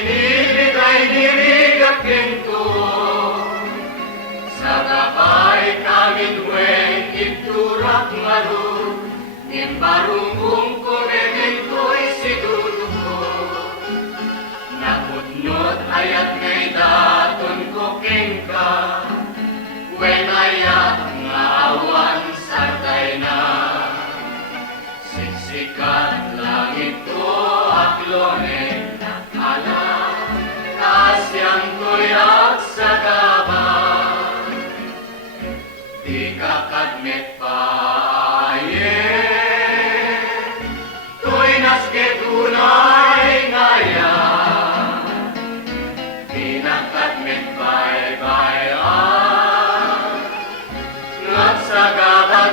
nibigay dirigat ginto sa gabay kamit wen iturak maru nimbarunggong kumiginto'y siduduko nakutnot ayat ngay daton ko kengka wen ayat nga awan sarday na siksikat langit ko aklonen nakala kasyang tuyak sa gaban di kakadmet paye tuy nasketunay ngaya di nakadmet bay-bayan ngat sa gabat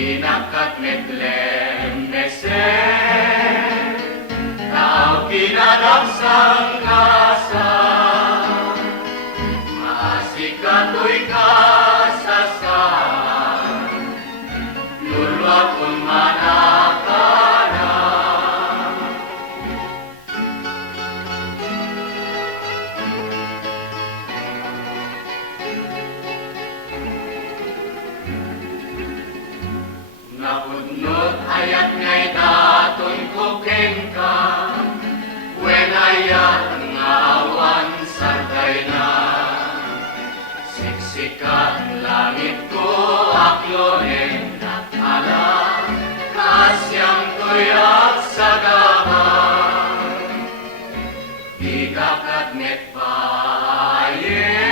Tinakat metlem nesen Tau kinadaksang kasa Maasikato'y kasasan Lulwa kung manakana Napudnot ayat ngay daton ko kengka wen ayat nga awan sarday na siksikat langit ko aklonen nakala kasyang tuyak sa gaban di kakadmet paye